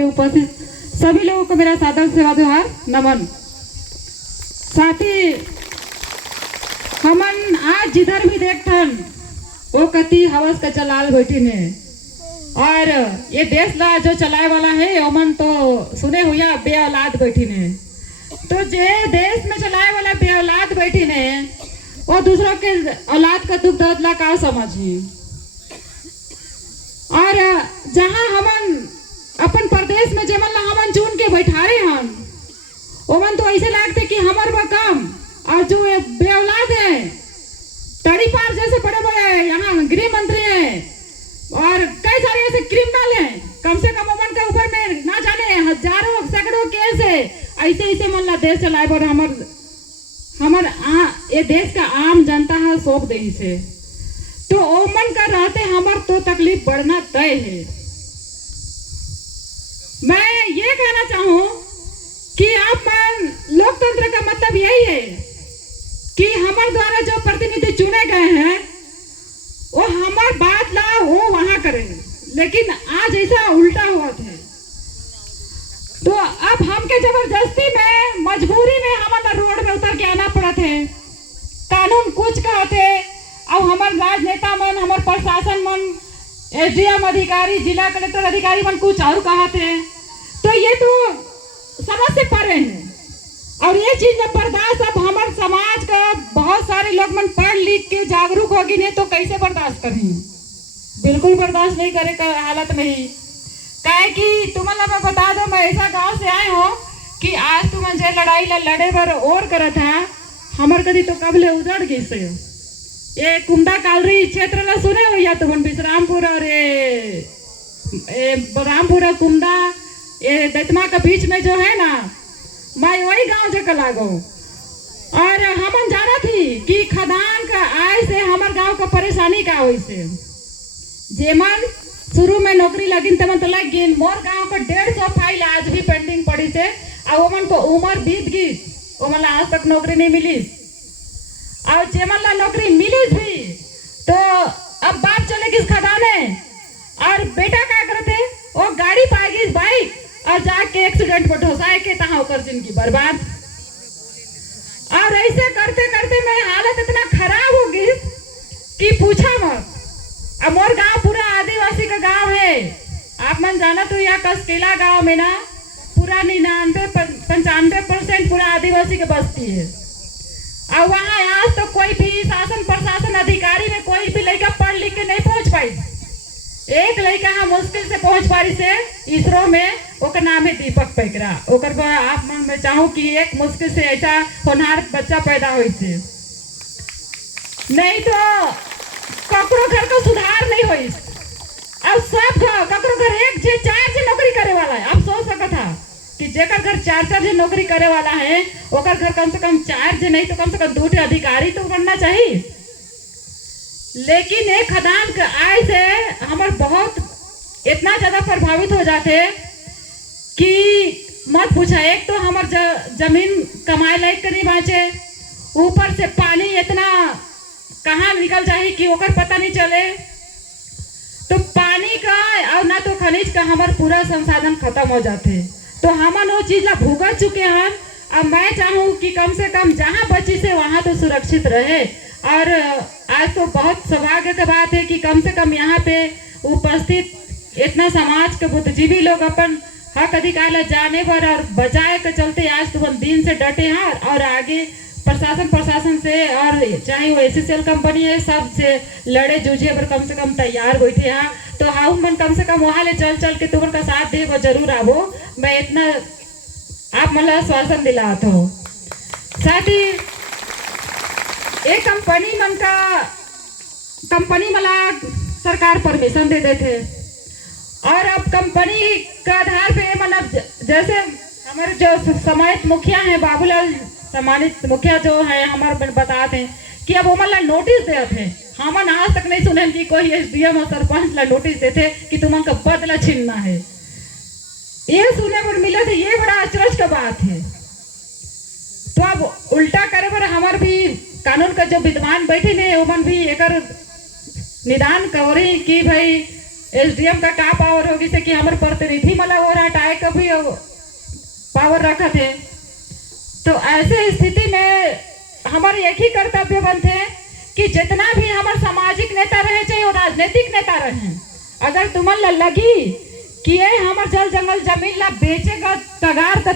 पे उपस्थित सभी लोगों को मेरा सादर सेवा जोहार नमन। साथी हमन आज जिधर भी देखथन वो कति हवस का चलाल बैठी ने, और ये देश ला जो चलाए वाला है ओमन तो सुने हुआ बे औलाद बैठी ने। तो जे देश में चलाए वाला बे औलाद बैठी ने वो दूसरों के औलाद का दुख दर्द ला का समझी। और जहाँ हमन अपन प्रदेश में जेमन ला हमन चुन के बैठारे हन ओमन तो ऐसे लगते कि हमार बा कम, और जो बे औलाद है तड़ी पार जैसे बड़े बड़े यहाँ गृह मंत्री हैं और कई सारे ऐसे क्रिमिनल हैं, कम से कम ओमन के ऊपर में ना जाने हजारों सैकड़ों केस है। ऐसे ऐसे मन ला देश चलाए पर हमर ये देश का आम जनता है सौंप दे से, तो ओमन का रहते हमर तो तकलीफ बढ़ना तय है। मैं ये कहना चाहूँ कि आप लोकतंत्र का मतलब यही है कि हमारे द्वारा जो प्रतिनिधि चुने गए हैं वो हमार बात ला वो वहां करें, लेकिन आज ऐसा उल्टा हुआ है। तो अब हमके जबरदस्ती में मजबूरी में हमारा रोड में उतर के आना पड़ा थे। कानून कुछ कहते और हमारे राजनेता मन, हमारे प्रशासन मन, एसडीएम अधिकारी, जिला कलेक्टर अधिकारी मन कुछ और कहते। तो ये तो समझ से परे हैं, और ये चीज में बर्दाश्त अब हमारे समाज का बहुत सारे लोग मन पढ़ लिख के जागरूक होगी नहीं तो कैसे बर्दाश्त करें। बिल्कुल बर्दाश्त नहीं करे का हालत में ही कहे कि तुम्हारा मैं बता दो, मैं ऐसा गांव से आए हो कि आज तुम जे लड़ाई ला लड़े बर और करा था हमार कदी तो कबले उजड़ गई से। ये कुंदा कालरी क्षेत्र ला सुने हो या तुम विश्रामपुर और ये रामपुर कुंदा ये दतमा के बीच में जो है ना, मैं वही गांव जगह लागो। और हमन जाना थी कि खदान का आय से हमार गांव का परेशानी का हुई से जेमन शुरू में नौकरी लगिन तमन तो लग गिन। मोर गांव का 150 फाइल आज भी पेंडिंग पड़ी से, और ओमन को उम्र बीत गई, ओमन आज तक नौकरी नहीं मिली। और जेमन ला नौकरी मिली भी तो अब बाप चले किस खदाने और बेटा क्या करते वो गाड़ी पाएगी बाइक और जाके एक्सीडेंट में ढोसाए के तहाँ होकर जिंदगी बर्बाद। और ऐसे करते करते मेरी हालत इतना खराब हो गई कि पूछा मत। अब मोर गांव पूरा आदिवासी का गांव है, आप मन जाना तो यहाँ कसकेला गांव में ना पूरा 99-95% पूरा आदिवासी की बस्ती है। और वहाँ आज तो कोई भी शासन प्रशासन अधिकारी में कोई भी लड़का पढ़ लिख के नहीं पहुंच पाई। एक लड़का हाँ मुश्किल से पहुंच पारी से इसरो में, ओकर नाम है दीपक पैकरा। ओकर आप मन में चाहूँ कि एक मुश्किल से ऐसा होनहार बच्चा पैदा हुई से, नहीं तो ककरो घर का सुधार नहीं हुई। अब सब ककरो घर एक जे 4 जे नौकरी करे वाला है। अब सोच सकता था कि जेकर घर 4 जे नौकरी करे वाला है ओकर घर कम से कम 4 जे नहीं तो कम से कम 2 अधिकारी तो बनना चाहिए। लेकिन एक खदान के आय से हमारे बहुत इतना ज्यादा प्रभावित हो जाते कि मत पूछा। एक तो हमारे जमीन कमाए लायक नहीं बाँचे, ऊपर से पानी इतना कहाँ निकल जाए कि ओकर पता नहीं चले। तो पानी का और ना तो खनिज का हमारे पूरा संसाधन खत्म हो जाते। तो हमन वो चीज ला भुगत चुके हैं। अब मैं चाहूँ कि कम से कम जहाँ बची से वहाँ तो सुरक्षित रहे। और आज तो बहुत सौभाग्य की बात है कि कम से कम यहाँ पे उपस्थित इतना समाज के बुद्धिजीवी लोग अपन हक अधिकार ला जाने पर और बचाए के चलते आज तो दिन से डटे हैं। और आगे प्रशासन से और चाहे वो एससीएल कंपनी है सब से लड़े जूझे पर कम से कम तैयार बैठे हैं। तो हाँ मन कम से कम वहाँ ले चल के तुम का साथ दे वो जरूर आवो। मैं इतना आप मतलब आश्वासन दिलाता हूँ। साथ ही एक कंपनी मला सरकार परमिशन दे देते, और अब कंपनी का आधार पे मतलब जैसे हमारे जो सम्मानित मुखिया हैं बाबूलाल सम्मानित मुखिया जो है हमारे बताते हैं कि अब वो मतलब नोटिस देते हैं। हमन आज तक नहीं सुने कि कोई एसडीएम और सरपंच ला नोटिस देते कि तुमका बदला छीनना है। ये सुने पर मिला था, ये बड़ा अचरज का बात है। तो अब उल्टा करे पर हमारे भी कानून का जो विद्वान बैठे ने ओमन भी एक निदान करी कि भाई एसडीएम का का पावर होगी से कि हमारे प्रतिनिधि मतलब हो रहा टाइट पावर रखत है। तो ऐसे स्थिति में हमारे एक ही कर्तव्य बनते कि जितना भी हमारे सामाजिक नेता रहे चाहे वो राजनीतिक नेता रहे, अगर तुमन लगी कि ये हमार जल जंगल जमीन ला बेचेगा तगार